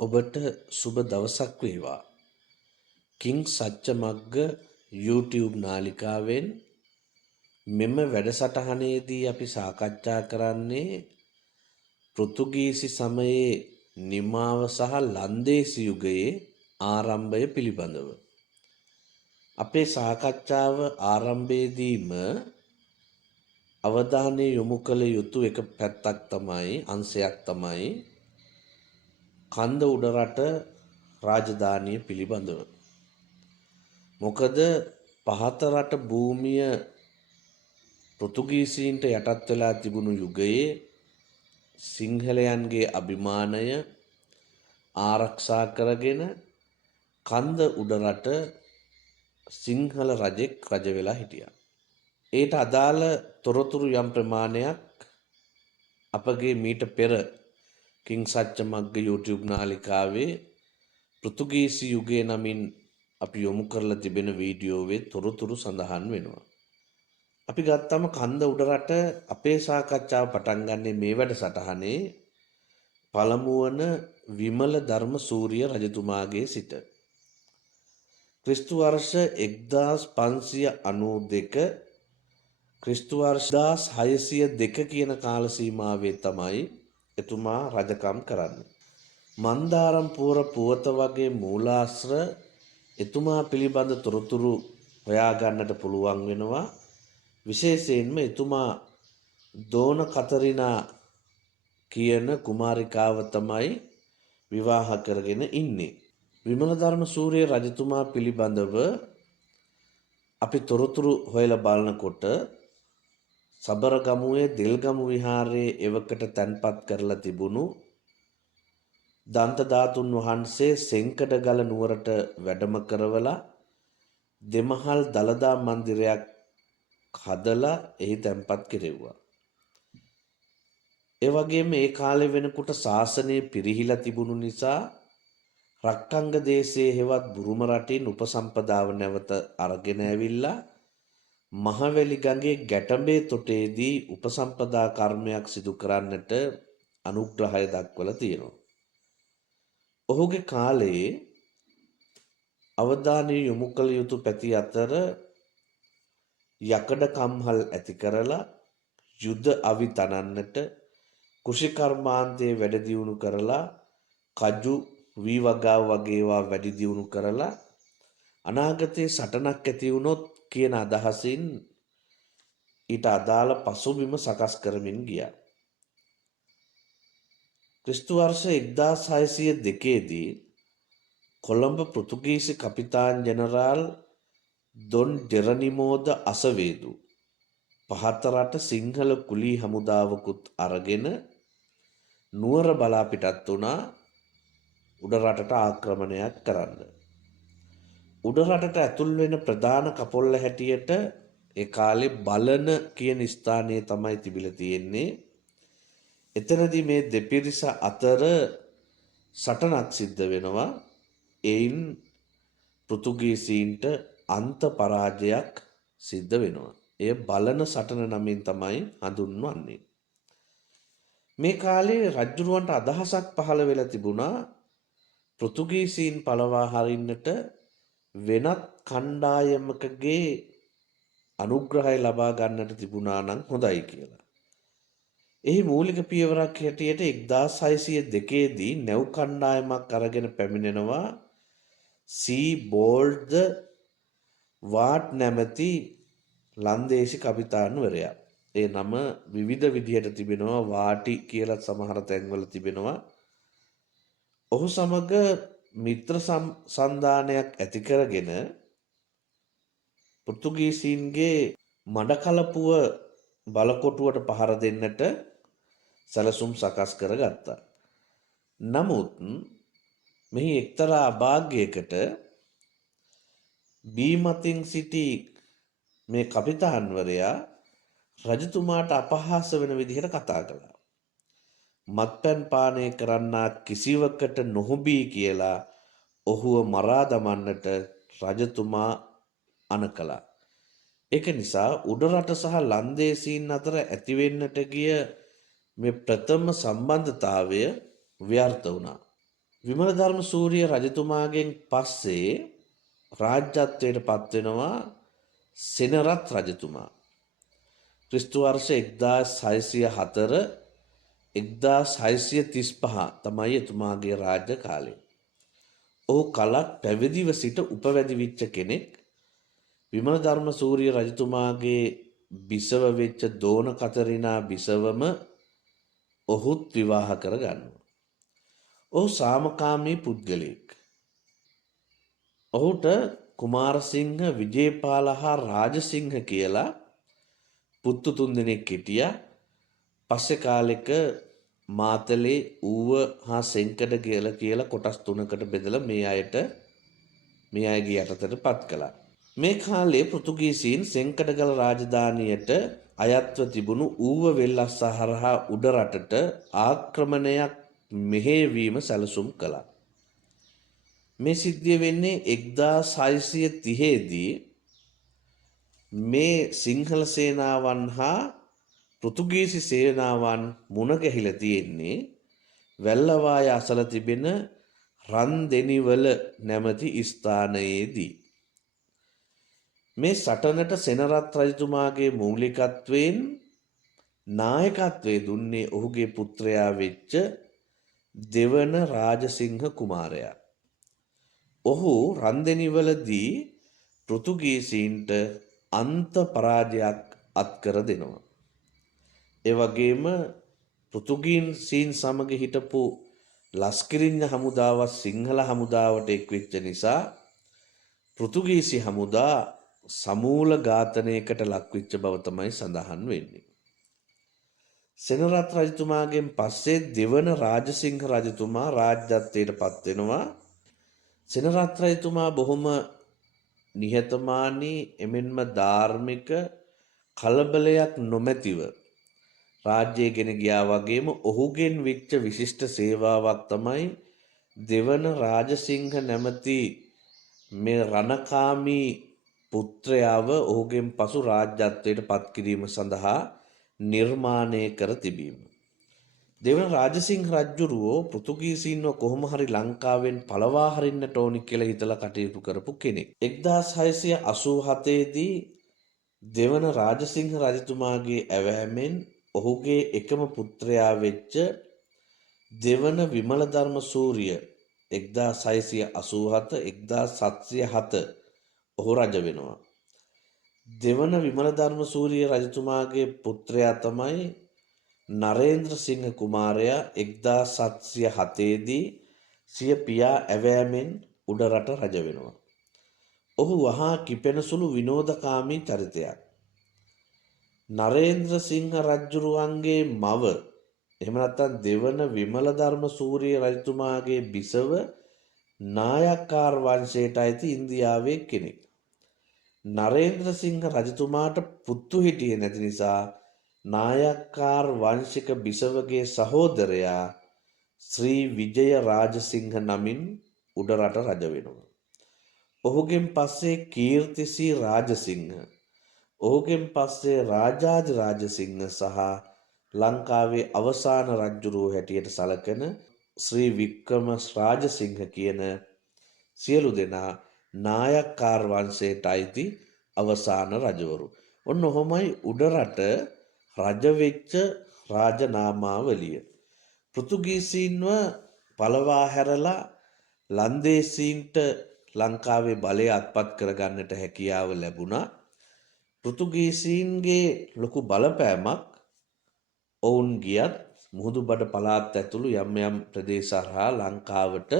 ඔබට සුබ දවසක් වේවා. කිං සච්චමග්ග YouTube නාලිකාවෙන් මෙම වැඩසටහනේදී අපි සාකච්ඡා කරන්නේ පෘතුගීසි සමයේ නිමාව සහ ලන්දේසි යුගයේ ආරම්භය පිළිබඳව. අපේ සාකච්ඡාව ආරම්භයේදීම අවධානය යොමු කළ යුතු එක පැත්තක් තමයි අංශයක් තමයි කන්ද උඩරට රාජධානිය පිළිබඳව. මොකද පහත රට භූමිය පෘතුගීසීන්ට යටත් වෙලා තිබුණු යුගයේ සිංහලයන්ගේ අභිමානය ආරක්ෂා කරගෙන කන්ද උඩරට සිංහල රජෙක් රජ වෙලා හිටියා. ඒට අදාළ තොරතුරු යම් ප්‍රමාණයක් අපගේ මීට පෙර කිං සච්චමග්ග YouTube නාලිකාවේ පෘතුගීසි යුගයේ නමින් අපි යොමු කරලා තිබෙන වීඩියෝවේ තොරතුරු සඳහන් වෙනවා. අපි ගත්තම කන්ද උඩරට අපේ සාකච්ඡාව පටන් ගන්නේ මේ වැඩසටහනේ පළමුවන විමල ධර්ම සූරිය රජතුමාගේ සිට. ක්‍රිස්තු වර්ෂ 1592 ක්‍රිස්තු වර්ෂ 1602 කියන කාල සීමාවේ තමයි එතුමා රජකම් කරන්නේ. මන්දාරම් පුවර පුවත වගේ මූලාශ්‍ර එතුමා පිළිබඳ තොරතුරු හොයාගන්නට පුළුවන් වෙනවා. විශේෂයෙන්ම එතුමා දෝන කතරිනා කියන කුමාරිකාව තමයි විවාහ කරගෙන ඉන්නේ. විමල ධර්ම සූරිය රජතුමා පිළිබඳව අපි තොරතුරු හොයලා බලනකොට සබරගමුවේ දෙල්ගමු විහාරයේ එවකට තැන්පත් කරලා තිබුණු දන්ත ධාතුන් වහන්සේ සෙන්කඩගල නුවරට වැඩම කරවලා දෙමහල් දළදා මන්දිරයක් හදලා එහි තැන්පත් කෙරෙව්වා. ඒ වගේම ඒ කාලේ වෙනකොට ශාසනය පිරිහිලා තිබුණු නිසා රක්කංග දේශයේ හෙවත් බුරුම රටින් උපසම්පදාව නැවත අරගෙන ඇවිල්ලා මහවැලි ගඟේ ගැටඹේ තොටේදී උපසම්පදා කර්මයක් සිදු කරන්නට අනුග්‍රහය දක්වලා තියෙනවා. ඔහුගේ කාලයේ අවධානය යොමු කළ යුතු පැති අතර යකඩ කම්හල් ඇති කරලා යුද අවි තනන්නට කෘෂිකර්මාන්තයේ වැඩ දියුණු කරලා කජු වී වගාව වගේ ඒවා වැඩි දියුණු කරලා අනාගතයේ සටනක් ඇති වුණොත් කියන අදහසින් ඊට අදාළ පසුබිම සකස් කරමින් ගියා. ක්‍රිස්තු වර්ෂ 1602 දී කොළඹ පෘතුගීසි කපිතාන් ජෙනරාල් දොන් ජෙරනිමෝද අසවේදු පහත රට සිංහල කුලී හමුදාවකුත් අරගෙන නුවර බලා පිටත් වුණා උඩරටට ආක්‍රමණයක් කරන්න. උඩරටට ඇතුල් වෙන ප්‍රධාන කපොල්ල හැටියට ඒ කාලේ බලන කියන ස්ථානයේ තමයි තිබිලා තියෙන්නේ. එතනදී මේ දෙපිරිස අතර සටනක් සිද්ධ වෙනවා. එයින් පෘතුගීසීන්ට අන්ත පරාජයක් සිද්ධ වෙනවා. එය බලන සටන නමින් තමයි හඳුන්වන්නේ. මේ කාලේ රජුරවන්ට අදහසක් පහළ වෙලා තිබුණා පෘතුගීසීන් පළවා හරින්නට වෙනත් කණ්ඩායමකගේ අනුග්‍රහය ලබා ගන්නට තිබුණා නම් හොඳයි කියලා. එහි මූලික පියවරක් හැටියට 1602 දී නැව් කණ්ඩායමක් අරගෙන පැමිණෙනවා සී බෝල්ඩ් වාට් නැමැති ලන්දේසි කපිතාන්වරයා. ඒ නම විවිධ විදිහට තිබෙනවා. වාටි කියලා සමහර තැන්වල තිබෙනවා. ඔහු සමග මිත්‍ර සන්ධානයක් ඇති කරගෙන පෘතුගීසීන්ගේ මඩකලපුව බලකොටුවට පහර දෙන්නට සැලසුම් සකස් කරගත්තා. නමුත් මෙහි එක්තරා අභාග්‍යයකට බීමතින් සිටි මේ කපිතාන්වරයා රජතුමාට අපහාස වෙන විදිහට කතා කළා. මත්පැන් පානය කරන්නා කිසිවකට නොහොබී කියලා ඔහුව මරා දමන්නට රජතුමා අණ කළා. ඒක නිසා උඩරට සහ ලන්දේසීන් අතර ඇතිවෙන්නට ගිය මේ ප්‍රථම සම්බන්ධතාවය ව්‍යර්ථ වුණා. විමලධර්ම සූරිය රජතුමාගෙන් පස්සේ රාජ්‍යත්වයට පත්වෙනවා සෙනරත් රජතුමා. ක්‍රිස්තු වර්ෂ 1604 1635 තමයි එතුමාගේ රාජ්‍ය කාලය. ඔහු කලක් පැවිදිව සිට උපවැදි විච්ච කෙනෙක්. විමලධර්ම සූරිය රජතුමාගේ බිසව වෙච්ච දෝන කතරිනා බිසවම ඔහුත් විවාහ කරගන්නවා. ඔහු සාමකාමී පුද්ගලයෙක්. ඔහුට කුමාරසිංහ විජේපාල හා රාජසිංහ කියලා පුත්තු 3 දෙනෙක් හිටියා. පස්සේ කාලෙක මාතලේ ඌව හා සෙන්කඩ කියලා කොටස් 3කට බෙදලා මේ අයගේ යටතට පත් කළා. මේ කාලේ පෘතුගීසීන් සෙන්කඩගල රාජධානියට අයත්ව තිබුණු ඌව වෙල්ලස්ස හරහා උඩරටට ආක්‍රමණයක් මෙහෙයවීම සැලසුම් කළා. මේ සිද්ධිය වෙන්නේ 1630 දී මේ සිංහල සේනාවන් හා පෘතුගීසි සේනාවන් මුණ ගැහිලා තියෙන්නේ වැල්ලවාය අසල තිබෙන රන්දෙනිවල නැමැති ස්ථානයේදී. මේ සටනට සෙනරත් රජතුමාගේ මූලිකත්වයෙන් නායකත්වයේ දුන්නේ ඔහුගේ පුත්‍රයා වෙච්ච දෙවන රාජසිංහ කුමාරයා. ඔහු රන්දෙනිවලදී පෘතුගීසීන්ට අන්ත පරාජයක් අත්කර දෙනවා. ඒ වගේම පෘතුගීසීන් සමග හිටපු ලස්කිරිඤ්ඤ හමුදාවත් සිංහල හමුදාවට එක්වෙච්ච නිසා පෘතුගීසි හමුදා සමූල ඝාතනයකට ලක්වෙච්ච බව තමයි සඳහන් වෙන්නේ. සෙනරත් රජතුමාගෙන් පස්සේ දෙවන රාජසිංහ රජතුමා රාජ්‍යත්වයට පත් වෙනවා. සෙනරත් රජතුමා බොහොම නිහතමානී එමෙන්ම ධාර්මික කලබලයක් නොමැතිව රාජ්‍යය ගෙන ගියා වගේම ඔහුගෙන් විච්ච විශිෂ්ට සේවාවක් තමයි දෙවන රාජසිංහ නැමැති මේ රණකාමී පුත්‍රයාව ඔහුගෙන් පසු රාජ්‍යත්වයට පත් කිරීම සඳහා නිර්මාණය කර තිබීම. දෙවන රාජසිංහ රජුරුවෝ පෘතුගීසීන්ව කොහොම හරි ලංකාවෙන් පළවා හරින්නට ඕනි කියලා හිතලා කටයුතු කරපු කෙනෙක්. 1687 දී දෙවන රාජසිංහ රජතුමාගේ ඇවෑමෙන් ඔහුගේ එකම පුත්‍රයා වෙච්ච දෙවන විමලධර්ම සූරිය 1687 1707 ඔහු රජ වෙනවා. දෙවන විමලධර්ම සූරිය රජතුමාගේ පුත්‍රයා තමයි නරේන්ද්‍ර සිංහ කුමාරයා 1707 දී සිය පියා ඇවෑමෙන් උඩරට රජ වෙනවා. ඔහු වහා කිපෙන සුළු විනෝදකාමී චරිතයක්. නරේන්ද්‍ර සිංහ රජුරුවන්ගේ මව එහෙම නැත්නම් දෙවන විමලධර්ම සූරිය රජතුමාගේ බිසව නායක්කාර වංශයට අයිති ඉන්දියාවේ කෙනෙක්. නරේන්ද්‍ර සිංහ රජතුමාට පුතු හිටියේ නැති නිසා නායක්කාර වංශික බිසවගේ සහෝදරයා ශ්‍රී විජය රාජසිංහ නමින් උඩරට රජ වෙනවා. ඔහුගෙන් පස්සේ කීර්තිසී රාජසිංහ, ඔහුගෙන් පස්සේ රාජාධි රාජසිංහ සහ ලංකාවේ අවසාන රජුරුව හැටියට සලකන ශ්‍රී වික්‍රම රාජසිංහ කියන සියලු දෙනා නායක්කාර වංශයට අයිති අවසාන රජවරු. ඔන්න ඔහොමයි උඩරට රජ වෙච්ච රාජනාමාවලිය. පෘතුගීසීන්ව පළවා හැරලා ලන්දේසීන්ට ලංකාවේ බලය අත්පත් කරගන්නට හැකියාව ලැබුණා. පෘතුගීසීන්ගේ ලොකු බලපෑමක් ඔවුන් ගියත් මුහුදුබඩ පළාත් ඇතුළු යම් යම් ප්‍රදේශ හරහා ලංකාවට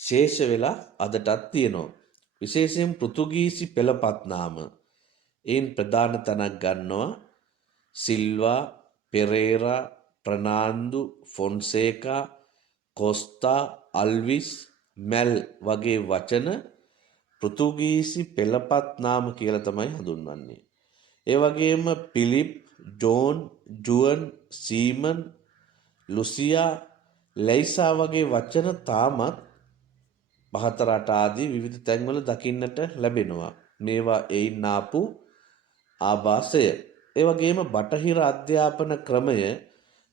ශේෂ වෙලා අදටත් තියෙනවා. විශේෂයෙන් පෘතුගීසි පෙළපත් නාම එයින් ප්‍රධාන තැනක් ගන්නවා සිල්වා, පෙරේරා, ප්‍රනාන්දු, ෆොන්සේකා, කොස්තා, අල්විස්, මැල් වගේ වචන පෘතුගීසි පෙළපත් නාම කියලා තමයි හඳුන්වන්නේ. ඒ වගේම පිලිප්, ජෝන්, ජුවන්, සීමන්, ලුසියා, ලැයිසා වගේ වචන තාමත් බහතරට ආදී විවිධ තැන්වල දකින්නට ලැබෙනවා. මේවා එයින් ආපු ආభాසය. ඒ වගේම බටහිර අධ්‍යාපන ක්‍රමය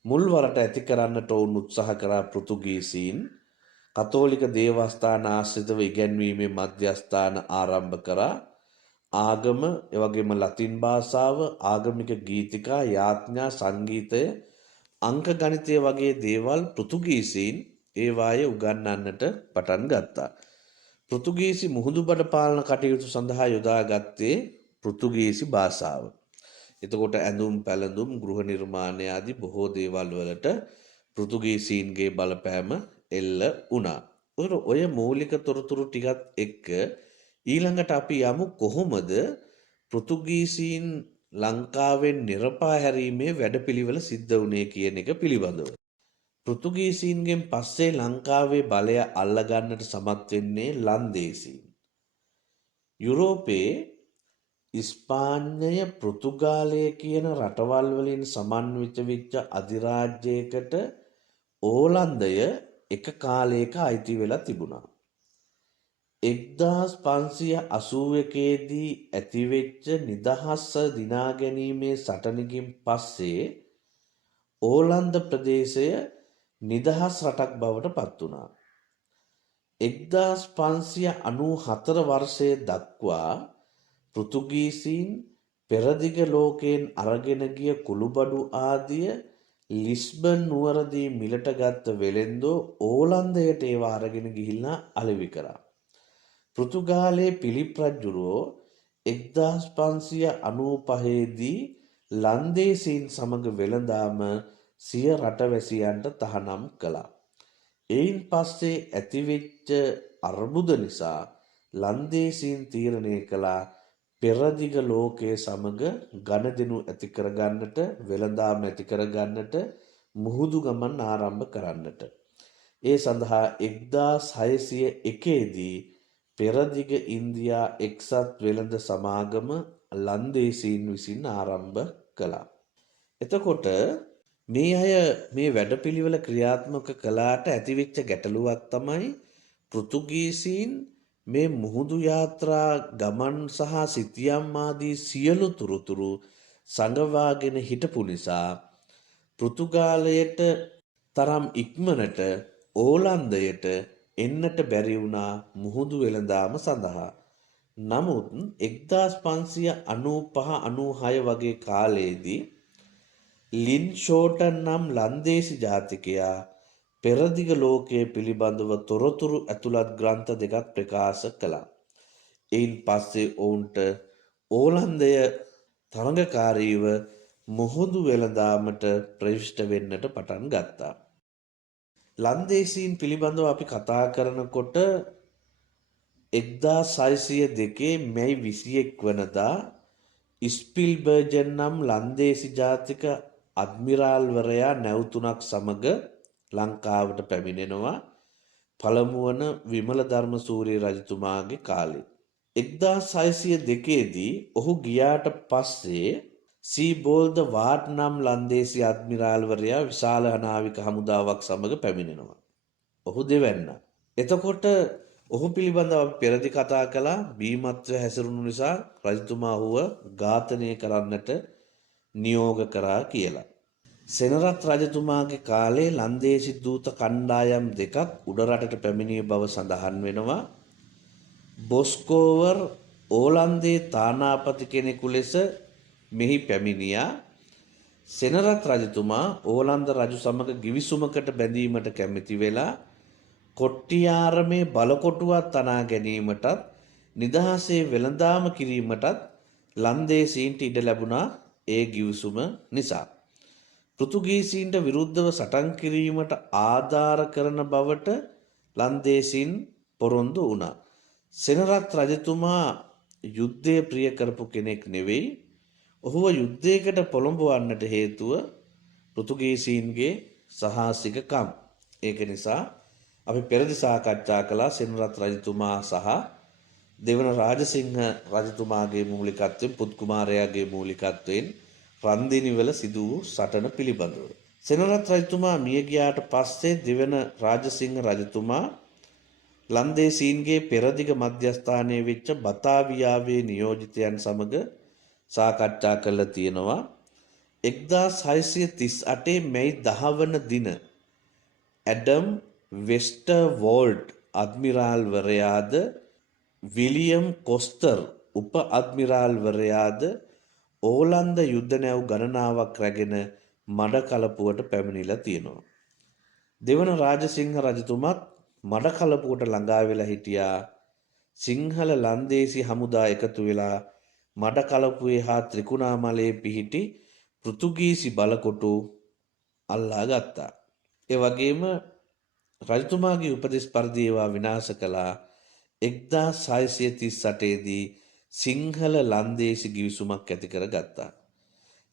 මුල්වරට ඇති කරන්නට ඔවුන් උත්සාහ කරා පෘතුගීසීන්. කතෝලික දේවස්ථාන ආශ්‍රිතව ඉගැන්වීමේ මධ්‍යස්ථාන ආරම්භ කරා. ආගම, එවැගේම ලතින් භාෂාව, ආගමික ගීතිකා, යාඥා, සංගීතය, අංක ගණිතය වගේ දේවල් පෘතුගීසීන් ඒවායේ උගන්වන්නට පටන් ගත්තා. පෘතුගීසි මුහුදුබඩ පාලන කටයුතු සඳහා යොදාගත්තේ පෘතුගීසි භාෂාව. එතකොට ඇඳුම් පැළඳුම්, ගෘහ නිර්මාණය ආදී බොහෝ දේවල් වලට පෘතුගීසීන්ගේ බලපෑම එල්ල වුණා. ඔය මූලික තොරතුරු ටිකත් එක්ක ඊළඟට අපි යමු කොහොමද පෘතුගීසීන් ලංකාවෙන් නිරපා හැරීමේ වැඩපිළිවෙල සිද්ධ වුණේ කියන එක පිළිබඳව. පෘතුගීසීන්ගෙන් පස්සේ ලංකාවේ බලය අල්ලගන්නට සමත් වෙන්නේ ලන්දේසීන්. යුරෝපයේ ඉස්පාඤ්ඤය, පෘතුගාලය කියන රටවල් වලින් සමන්විත වෙච්ච අධිරාජ්‍යයකට ඕලන්දය එක කාලයක අයිති වෙලා තිබුණා. 1581 දී ඇතිවෙච්ච නිදහස දිනා ගැනීමේ සටනකින් පස්සේ ඕලන්ද ප්‍රදේශය නිදහස් රටක් බවට පත් වුණා. 1594 වර්ෂයේ දක්වා පෘතුගීසීන් පෙරදිග ලෝකයෙන් අරගෙන ගිය කුළුබඩු ආදිය ලිස්බන් නුවරදී මිලට ගත්ත වෙළෙන්දෝ ඕලන්දයට ඒවා අරගෙන ගිහිල්ලා අලෙවි කරා. පෘතුගාලයේ පිලිප් රජුරෝ 1595 දී ලන්දේසීන් සමග වෙළඳාම සිය රටවැසියන්ට තහනම් කළා. එයින් පස්සේ ඇතිවෙච්ච අර්බුද නිසා ලන්දේසීන් තීරණය කළා පෙරදිග ලෝකයේ සමග ගනුදෙනු ඇති කරගන්නට, වෙළඳාම ඇති කරගන්නට, මුහුදු ගමන් ආරම්භ කරන්නට. ඒ සඳහා 1601 දී පෙරදිග ඉන්දියා එක්සත් වෙළඳ සමාගම ලන්දේසීන් විසින් ආරම්භ කළා. එතකොට මේ අය මේ වැඩපිළිවෙල ක්‍රියාත්මක කළාට ඇතිවෙච්ච ගැටලුවක් තමයි පෘතුගීසීන් මේ මුහුදු යාත්‍රා ගමන් සහ සිතියම් ආදී සියලු තුරුතුරු සංගවාගෙන හිටපු නිසා පෘතුගාලයට තරම් ඉක්මනට ඕලන්දයට එන්නට බැරි වුණා මුහුදු වෙළඳාම සඳහා. නමුත් 1595-96 වගේ කාලයේදී ලින් ෂෝටන් නම් ලන්දේසි ජාතිකයා පෙරදිග ලෝකයේ පිළිබඳව තොරතුරු ඇතුළත් ග්‍රන්ථ දෙකක් ප්‍රකාශ කළා. එයින් පස්සේ ඔවුන්ට ඕලන්දය තරඟකාරීව මුහුදු වෙළඳාමට ප්‍රවිෂ්ඨ වෙන්නට පටන් ගත්තා. ලන්දේසීන් පිළිබඳව අපි කතා කරනකොට 1602 මැයි 21 වනදා ස්පිල්බර්ජන් නම් ලන්දේසි ජාතික අද්මිරාල්වරයා නැවතුණක් සමග ලංකාවට පැමිණෙනවා. පළමුවන විමල ධර්මසූරිය රජතුමාගේ කාලේ. 1602 දී ඔහු ගියාට පස්සේ සීබෝල්ද වාට් නම් ලන්දේසි අද්මිරාල්වරයා විශාල නාවික හමුදාවක් සමග පැමිණෙනවා. ඔහු දෙවැන්න. එතකොට ඔහු පිළිබඳව අපි පෙරදි කතා කළා බීමත්ව හැසිරුණු නිසා රජතුමා ඔහුව ඝාතනය කරන්නට නියෝග කරා කියලා. සෙනරත් රජතුමාගේ කාලේ ලන්දේසි දූත කණ්ඩායම් දෙකක් උඩරටට පැමිණිය බව සඳහන් වෙනවා. බොස්කෝවර් ඕලන්දේ තානාපති කෙනෙකු ලෙස මෙහි පැමිණියා. සෙනරත් රජතුමා ඕලන්ද රජු සමග ගිවිසුමකට බැඳීමට කැමති වෙලා කොට්ටියාරමේ බලකොටුවක් තනා ගැනීමටත් නිදහසේ වෙළඳාම කිරීමටත් ලන්දේසීන්ට ඉඩ ලැබුණා ඒ ගිවිසුම නිසා. පෘතුගීසීන්ට විරුද්ධව සටන් කිරීමට ආධාර කරන බවට ලන්දේසීන් පොරොන්දු වුණා. සෙනරත් රජතුමා යුද්ධය ප්‍රිය කරපු කෙනෙක් නෙවෙයි. ඔහුව යුද්ධයකට පොළඹවන්නට හේතුව පෘතුගීසීන්ගේ සාහසිකකම්. ඒක නිසා අපි පෙරදි සාකච්ඡා කළා සෙනරත් රජතුමා සහ දෙවන රාජසිංහ රජතුමාගේ මූලිකත්වයෙන් පුත් කුමාරයාගේ මූලිකත්වයෙන් රන්දිනිවල සිදු වූ සටන පිළිබඳව. සෙනරත් රජතුමා මිය ගියාට පස්සේ දෙවන රාජසිංහ රජතුමා ලන්දේසීන්ගේ පෙරදිග මධ්‍යස්ථානයේ වෙච්ච බතාවියාවේ නියෝජිතයන් සමග සාකච්ඡා කළා තියෙනවා. 1638 මැයි 10 වන දින ඇඩම් වෙස්ටර් වෝල්ට් අද්මිරාල්වරයාද විලියම් කොස්තර් උප අද්මිරාල්වරයාද ඕලන්ද යුද්ධ නැව් ගණනාවක් රැගෙන මඩ කලපුවට පැමිණිලා තියෙනවා. දෙවන රාජසිංහ රජතුමත් මඩ කලපුවට ළඟා වෙලා හිටියා. සිංහල ලන්දේසි හමුදා එකතු වෙලා මඩ කලපුවේ හා ත්‍රිකුණාමලයේ පිහිටි පෘතුගීසි බලකොටු අල්ලා ගත්තා. ඒ වගේම රජතුමාගේ උපදෙස් පරිදි ඒවා විනාශ කළා. 1638 දී සිංහල ලන්දේසි ගිවිසුමක් ඇති කර ගත්තා.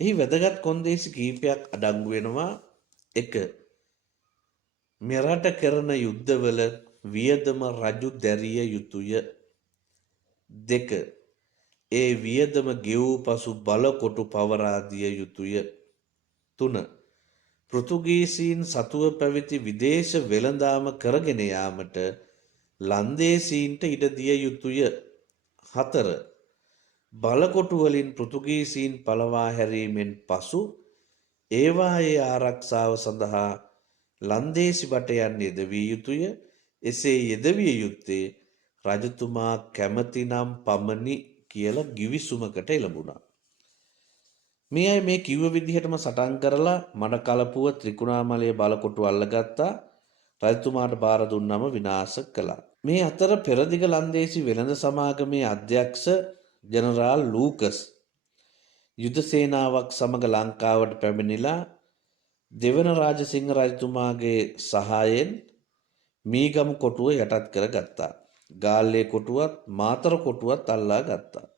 එහි වැදගත් කොන්දේසි කීපයක් අඩංගු වෙනවා. 1. මෙරට කරන යුද්ධවල වියදම රජු දැරිය යුතුය. 2. ඒ වියදම ගෙවූ පසු බලකොටු පවරා දිය යුතුය. 3. පෘතුගීසීන් සතුව පැවති විදේශ වෙළඳාම කරගෙන යාමට ලන්දේසීන්ට ඉඩ දිය යුතුය. 4. බලකොටු වලින් පෘතුගීසීන් පළවා හැරීමෙන් පසු ඒවායේ ආරක්ෂාව සඳහා ලන්දේසි බටයන් යෙදවිය යුතුය. එසේ යෙදවිය යුත්තේ රජතුමා කැමතිනම් පමණි කියලා ගිවිසුමකට එළඹුණා. මේ අය මේ කිව්ව විදිහටම සටන් කරලා මඩ කලපුව ත්‍රිකුණාමලයේ බලකොටු අල්ලගත්තා. රජතුමාට බාර දුන්නම විනාශ කළා. මේ අතර පෙරදිග ලන්දේසි වෙළඳ සමාගමේ අධ්‍යක්ෂ ජනරාල් ලූකස් යුද සේනාවක් සමග ලංකාවට පැමිණිලා දෙවන රාජසිංහ රජතුමාගේ සහායෙන් මීගමු කොටුව යටත් කර ගත්තා. ගාල්ලේ කොටුවත් මාතර කොටුවත් අල්ලා ගත්තා.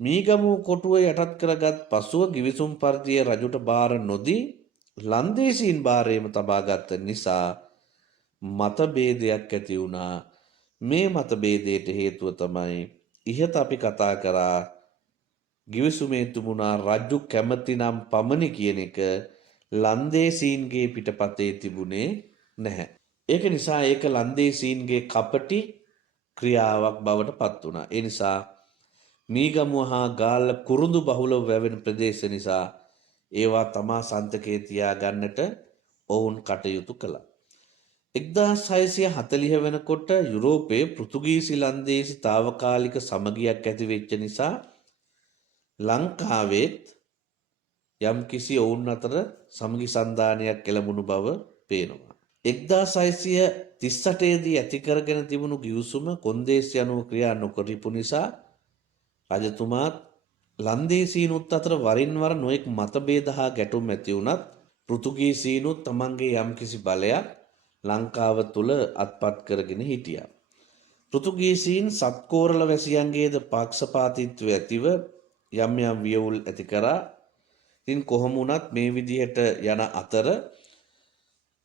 මීගමු කොටුව යටත් කරගත් පසුව ගිවිසුම් පරිදිය රජුට බාර නොදී ලන්දේසීන් බාරයේම තබා ගත්ත නිසා මතභේදයක් ඇති වුණා. මේ මතභේදයට හේතුව තමයි ඉහත අපි කතා කරා ගිවිසුමේ තිබුණා රජු කැමතිනම් පමණි කියන එක ලන්දේසීන්ගේ පිටපතේ තිබුණේ නැහැ. ඒක නිසා ඒක ලන්දේසීන්ගේ කපටි ක්‍රියාවක් බවට පත් වුණා. ඒ නිසා මීගමුව හා ගාල්ල කුරුඳු බහුලව වැවෙන ප්‍රදේශ නිසා ඒවා තමා සන්තකේ තියාගන්නට ඔවුන් කටයුතු කළා. 1640 වෙනකොට යුරෝපයේ පෘතුගීසි ලන්දේසි తాවකාලික සමගියක් ඇති වෙච්ච නිසා ලංකාවෙත් යම් කිසි ඔවුන් අතර සමගි සන්ධානයක් එළඹුණු බව පේනවා. 1638 දී ඇති කරගෙන තිබුණු ගිවිසුම කොන්දේසි අනුව ක්‍රියා නොකරපු නිසා රජතුමාත් ලන්දේසීනුත් අතර වරින් වර නොයෙක් මතභේද හා ගැටුම් ඇති වුණත් පෘතුගීසීනුත් තමන්ගේ යම්කිසි බලයක් ලංකාව තුළ අත්පත් කරගෙන හිටියා. පෘතුගීසීන් සත්කෝරළ වැසියන්ගේද පක්ෂපාතීත්වය ඇතිව යම් යම් වියවුල් ඇති කරා. ඉතින් කොහොම වුණත් මේ විදිහට යන අතර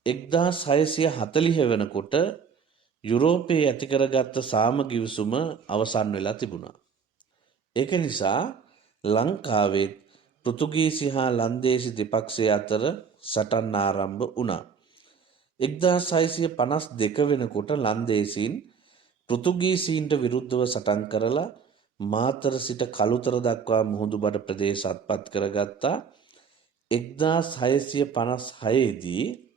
1640 වෙනකොට යුරෝපයේ ඇති කරගත්ත සාම ගිවිසුම අවසන් වෙලා තිබුණා. ඒක නිසා ලංකාවේ පෘතුගීසි හා ලන්දේසි දෙපක්ෂය අතර සටන් ආරම්භ වුණා. 1652 වෙනකොට ලන්දේසීන් පෘතුගීසීන්ට විරුද්ධව සටන් කරලා මාතර සිට කළුතර දක්වා මුහුදුබඩ ප්‍රදේශ අත්පත් කරගත්තා. 1656 දී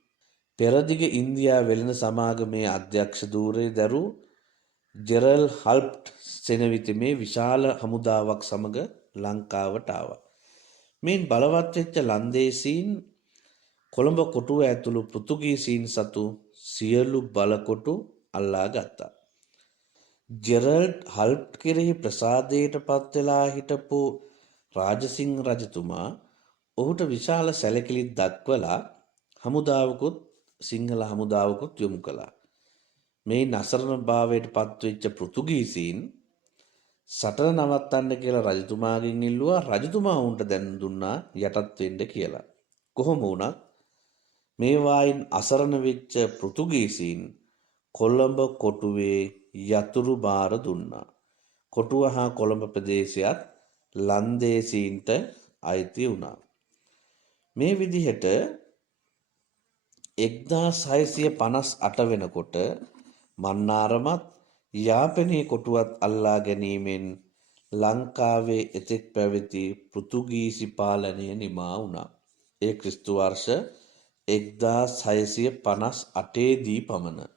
පෙරදිග ඉන්දියා වෙළඳ සමාගමේ අධ්‍යක්ෂ ධූරය දරු ජෙරල් හල්ප්ට් සෙනවිතමේ විශාල හමුදාවක් සමග ලංකාවට ආවා. මේන් බලවත් වෙච්ච ලන්දේසීන් කොළඹ කොටුව ඇතුළු පෘතුගීසීන් සතු සියලු බලකොටු අල්ලා ගත්තා. ජෙරල්ඩ් හල්ප්ට් කෙරෙහි ප්‍රසාදයට පත් වෙලා හිටපු රාජසිංහ රජතුමා ඔහුට විශාල සැලකිලිත් දක්වලා හමුදාවකුත් සිංහල හමුදාවකුත් යොමු කළා. මේ නසරණ භාවයට පත්වෙච්ච පෘතුගීසීන් සටන නවත්තන්න කියලා රජතුමාගෙන් ඉල්ලුවා. රජතුමා උන්ට දැනුම් දුන්නා යටත් වෙන්න කියලා. කොහොම වුණත් මේ වයින් අසරණ වෙච්ච පෘතුගීසීන් කොළඹ කොටුවේ යතුරු බාර දුන්නා. කොටුව හා කොළඹ ප්‍රදේශයත් ලන්දේසීන්ට අයිති වුණා. මේ විදිහට 1658 වෙනකොට මන්නාරමත් යාපනයේ කොටුවත් අල්ලා ගැනීමෙන් ලංකාවේ එතෙක් පැවති පෘතුගීසි පාලනය නිමා වුණා. ඒ ක්‍රිස්තු වර්ෂ 1658 දී පමණ.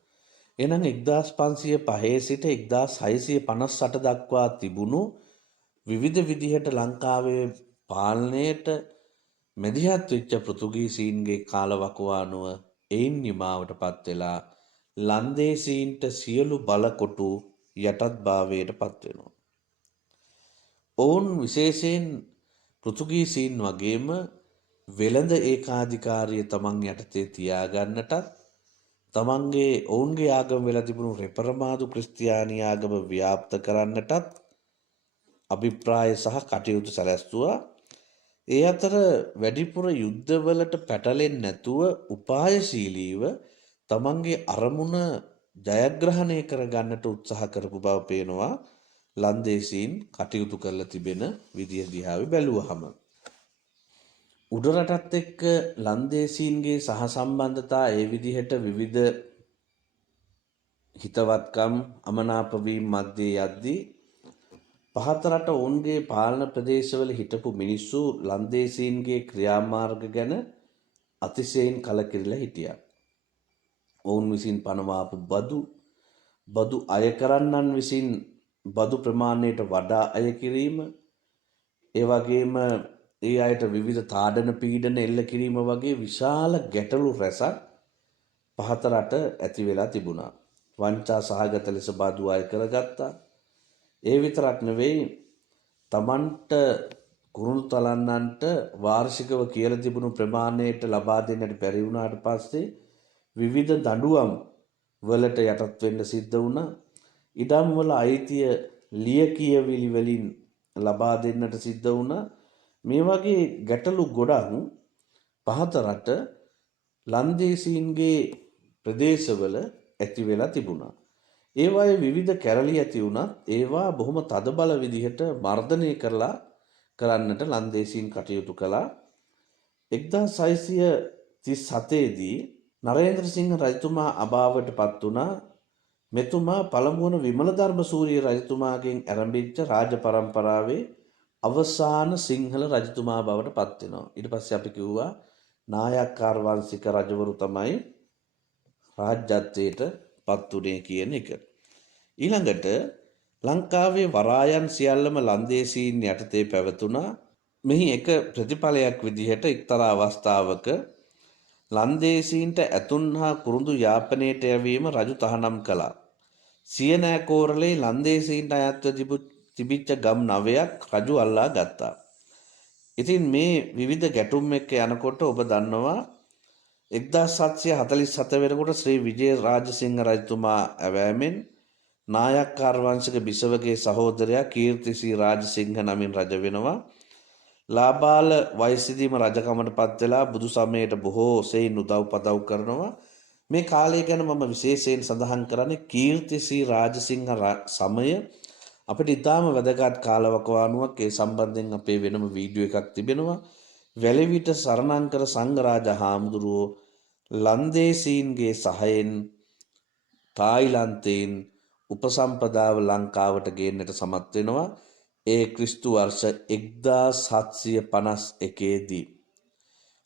එනම් 1505 සිට 1658 දක්වා තිබුණු විවිධ විදිහට ලංකාවේ පාලනයට මැදිහත් වෙච්ච පෘතුගීසීන්ගේ කාලවකවානුව එයින් නිමාවට පත් වෙලා ලන්දේසීන්ට සියලු බලකොටු යටත්භාවයට පත් වෙනවා. ඔවුන් විශේෂයෙන් පෘතුගීසීන් වගේම වෙළඳ ඒකාධිකාරිය තමන් යටතේ තියාගන්නටත් තමන්ගේ ඔවුන්ගේ ආගම වෙලා තිබුණු රෙපරමාදු ක්‍රිස්තියානි ආගම ව්‍යාප්ත කරන්නටත් අභිප්‍රාය සහ කටයුතු සැලැස්තුවා. ඒ අතර වැඩිපුර යුද්ධවලට පැටලෙන්නේ නැතුව උපායශීලීව තමන්ගේ අරමුණ ජයග්‍රහණය කරගන්නට උත්සාහ කරපු බව පේනවා ලන්දේසීන් කටයුතු කරලා තිබෙන විදිය දිහාව බැලුවහම. උඩරටත් එක්ක ලන්දේසීන්ගේ සහසම්බන්ධතා ඒ විදිහට විවිධ හිතවත්කම් අමනාපවීම් මැද්දේ යද්දී පහත රට ඔවුන්ගේ පාලන ප්‍රදේශවල හිටපු මිනිස්සු ලන්දේසීන්ගේ ක්‍රියාමාර්ග ගැන අතිශයින් කලකිරිලා හිටියා. ඔවුන් විසින් පනවාපු බදු අය කරන්නන් විසින් බදු ප්‍රමාණයට වඩා අය කිරීම, ඒ වගේම ඒ අයට විවිධ තාඩන පීඩන එල්ල කිරීම වගේ විශාල ගැටලු රැසක් පහත රට ඇති වෙලා තිබුණා. වංචා සහගත ලෙස බදු අය කරගත්තා. ඒ විතරක් නෙවෙයි, තමන්ට කුරුණු තලන්නන්ට වාර්ෂිකව කියලා තිබුණු ප්‍රමාණයට ලබා දෙන්නට බැරි වුණාට පස්සේ විවිධ දඬුවම් වලට යටත් වෙන්න සිද්ධ වුණා. ඉඩම් වල අයිතිය ලිය කියවිලි වලින් ලබා දෙන්නට සිද්ධ වුණා. මේ වගේ ගැටලු ගොඩක් පහත රට ලන්දේසීන්ගේ ප්‍රදේශවල ඇති වෙලා තිබුණා. ඒවායේ විවිධ කැරලි ඇති වුණත් ඒවා බොහොම තදබල විදිහට මර්ධනය කරන්නට ලන්දේසීන් කටයුතු කළා. 1637 දී නරේන්ද්‍රසිංහ රජතුමා අභාවයට පත් වුණා. මෙතුමා පළමුවන විමලධර්ම සූරිය රජතුමාගෙන් ආරම්භිච්ච රාජ පරම්පරාවේ අවසාන සිංහල රජතුමා බවට පත් වෙනවා. ඊට පස්සේ අපි කිව්වා නායක්කාර වංශික රජවරු තමයි රාජ්‍යත්වයට පත් උනේ කියන එක. ඊළඟට ලංකාවේ වරායන් සියල්ලම ලන්දේසීන් යටතේ පැවතුණා. මෙහි එක ප්‍රතිඵලයක් විදිහට එක්තරා අවස්ථාවක ලන්දේසීන්ට ඇතුන් හා කුරුඳු යාපනයට යැවීම රජු තහනම් කළා. සියනෑ කෝරළේ ලන්දේසීන්ට අයත්ව තිබිච්ච ගම් 9ක් රජු අල්ලා ගත්තා. ඉතින් මේ විවිධ ගැටුම් එක්ක යනකොට ඔබ දන්නවා 1747 වෙනකොට ශ්‍රී විජය රාජසිංහ රජතුමා ඇවෑමෙන් නායක්කාර වංශික බිසවගේ සහෝදරයා කීර්තිසී රාජසිංහ නමින් රජ වෙනවා. ලාබාල වයසදීම රජකමට පත් වෙලා බුදු සමයට බොහෝ සෙයින් උදව් පදව් කරනවා. මේ කාලය ගැන මම විශේෂයෙන් සඳහන් කරන්නේ කීර්තිසී රාජසිංහ සමය අපිට ඉතාම වැදගත් කාලවකවානුවක්. ඒ සම්බන්ධයෙන් අපේ වෙනම වීඩියෝ එකක් තිබෙනවා. වැලිවිට සරණංකර සංඝරාජ හාමුදුරුවෝ ලන්දේසීන්ගේ සහයෙන් තායිලන්තයෙන් උපසම්පදාව ලංකාවට ගේන්නට සමත් වෙනවා. ඒ ක්‍රිස්තු වර්ෂ 1751 දී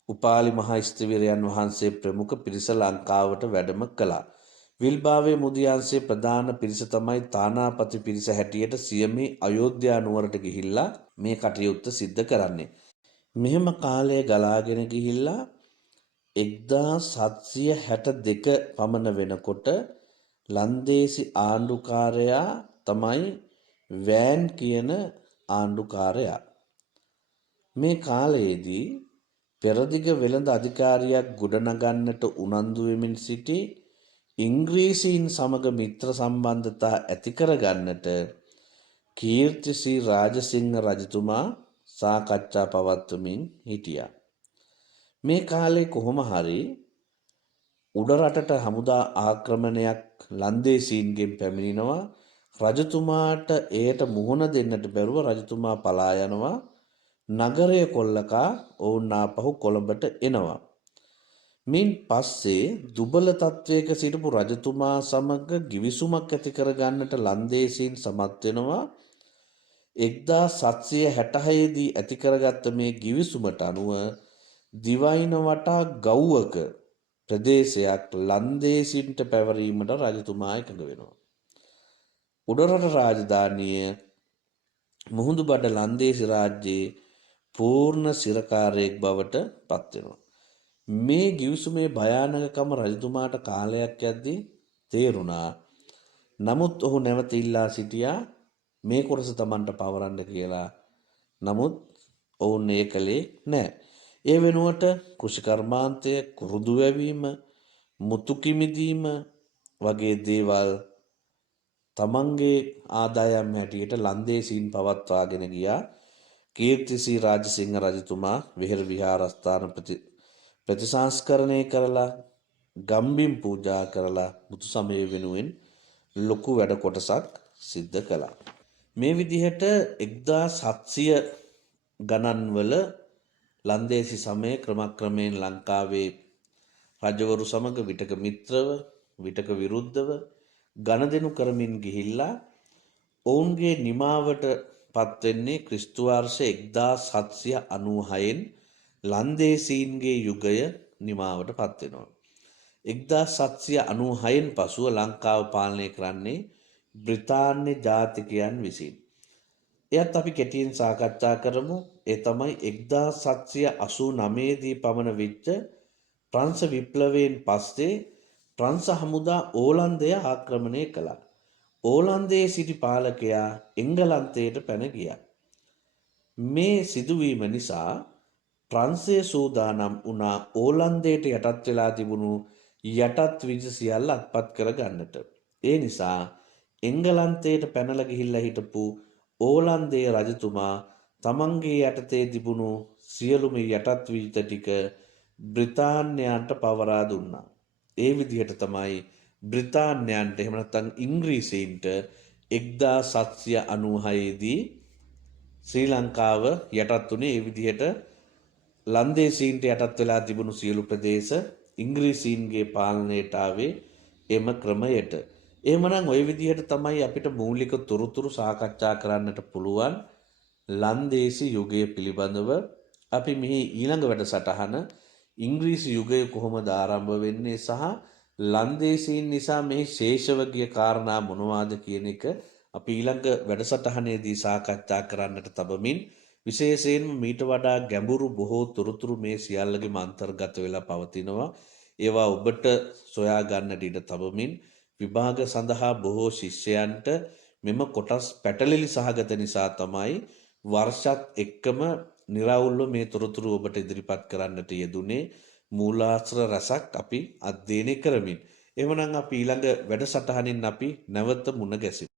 උපාලි මහා ස්ථවිරයන් වහන්සේ ප්‍රමුඛ පිරිස ලංකාවට වැඩම කළා. විල්බාවේ මුදියන්සේ ප්‍රධාන පිරිස තමයි තානාපති පිරිස හැටියට සියමේ අයෝධ්‍යා නුවරට ගිහිල්ලා මේ කටයුත්ත සිද්ධ කරන්නේ. මෙහෙම කාලය ගලාගෙන ගිහිල්ලා 1762 පමණ වෙනකොට ලන්දේසි ආණ්ඩුකාරයා තමයි වෑන් කියන ආණ්ඩුකාරයා. මේ කාලයේදී පෙරදිග වෙළඳ අධිකාරියක් ගොඩනගන්නට උනන්දු වෙමින් සිටි ඉංග්‍රීසීන් සමග මිත්‍ර සම්බන්ධතා ඇති කරගන්නට කීර්තිසී රාජසිංහ රජතුමා සාකච්ඡා පවත්වමින් හිටියා. මේ කාලේ කොහොම හරි උඩරටට හමුදා ආක්‍රමණයක් ලන්දේසීන්ගෙන් පැමිණෙනවා. රජතුමාට එයට මුහුණ දෙන්නට බැරුව රජතුමා පලා යනවා. නගරය කොල්ලකා ඔවුන් ආපහු කොළඹට එනවා. මින් පස්සේ දුබල තත්වයක සිටපු රජතුමා සමග ගිවිසුමක් ඇති කරගන්නට ලන්දේසීන් සමත් වෙනවා. 1766 දී ඇති කරගත්ත මේ ගිවිසුමට අනුව දිවයින වටා ගව්වක ප්‍රදේශයක් ලන්දේසින්ට පැවරීමට රජතුමා එකඟ වෙනවා. උඩරට රාජධානිය මුහුදුබඩ ලන්දේසි රාජ්‍යයේ පූර්ණ සිරකාරයෙක් බවට පත්වෙනවා. මේ ගිවිසුමේ භයානකකම රජතුමාට කාලයක් යද්දී තේරුණා. නමුත් ඔහු නැවත ඉල්ලා සිටියා මේ කොටස Tamanට පවරන්න කියලා. නමුත් ඔවුන් ඒ කළේ නැහැ. ඒ වෙනුවට කෘෂිකර්මාන්තය, කුරුදු වැවීම, මුතු කිමිදීම වගේ දේවල් තමන්ගේ ආදායම් හැටියට ලන්දේසීන් පවත්වාගෙන ගියා. කීර්තිසී රාජසිංහ රජතුමා වෙහෙර විහාරස්ථාන ප්‍රතිසංස්කරණය කරලා ගම්බිම් පූජා කරලා මුතු සමය වෙනුවෙන් ලොකු වැඩ කොටසක් සිද්ධ කළා. මේ විදිහට 1700 ගණන්වල ලන්දේසි සමය ක්‍රමක්‍රමයෙන් ලංකාවේ රජවරු සමග විටක මිත්‍රව විටක විරුද්ධව ගණදෙනු කරමින් ගිහිල්ලා ඔවුන්ගේ නිමාවට පත්වෙන්නේ ක්‍රිස්තු වර්ෂ 1796න් ලන්දේසීන්ගේ යුගය නිමාවට පත්වෙනවා. 1796න් පසුව ලංකාව පාලනය කරන්නේ බ්‍රිතාන්‍ය ජාතිකයන් විසින්. එයත් අපි කෙටියෙන් සාකච්ඡා කරමු. ඒ තමයි 1789 දී පමණ වෙච්ච ප්‍රංශ විප්ලවයෙන් පස්සේ ප්‍රංශ හමුදා ඕලන්දය ආක්‍රමණය කළා. ඕලන්දයේ සිටි පාලකයා එංගලන්තයට පැන ගියා. මේ සිදුවීම නිසා ප්‍රංශය සූදානම් වුණා ඕලන්දයට යටත් වෙලා තිබුණු යටත් විජ සියල්ල අත්පත් කර ගන්නට. ඒ නිසා එංගලන්තයට පැනලා ගිහිල්ලා හිටපු ඕලන්දයේ රජතුමා තමන්ගේ යටතේ තිබුණු සියලුම යටත් විජ ටික බ්‍රිතාන්‍යයන්ට පවරා දුන්නා. ඒ විදිහට තමයි බ්‍රිතාන්‍යයන්ට එහෙම නැත්නම් ඉංග්‍රීසීන්ට 1796 දී ශ්‍රී ලංකාව යටත් වුණේ. ඒ විදිහට ලන්දේසීන්ට යටත් වෙලා තිබුණු සියලු ප්‍රදේශ ඉංග්‍රීසීන්ගේ පාලනයට ආවේ එම ක්‍රමයට. එහෙමනම් ওই විදිහට තමයි අපිට මූලික තොරතුරු සාකච්ඡා කරන්නට පුළුවන් ලන්දේසි යුගය පිළිබඳව. අපි මෙහි ඊළඟ වැඩසටහන ඉංග්‍රීසි යුගය කොහොමද ආරම්භ වෙන්නේ සහ ලන්දේසීන් නිසා මෙහි ශේෂව ගිය කාරණා මොනවාද කියන එක අපි ඊළඟ වැඩසටහනේදී සාකච්ඡා කරන්නට තබමින් විශේෂයෙන්ම මීට වඩා ගැඹුරු බොහෝ තොරතුරු මේ සියල්ලගේම අන්තර්ගත වෙලා පවතිනවා. ඒවා ඔබට සොයා ගන්නට ඉඩ තබමින් විභාග සඳහා බොහෝ ශිෂ්‍යයන්ට මෙම කොටස් පැටලිලි සහගත නිසා තමයි වර්ෂත් එක්කම නිරවුල්ව මේ තොරතුරු ඔබට ඉදිරිපත් කරන්නට යෙදුනේ. මූලාශ්‍ර රසක් අපි අධ්‍යයනය කරමින්. එහෙමනම් අපි ඊළඟ වැඩසටහනින් අපි නැවත මුණ ගැසෙමු.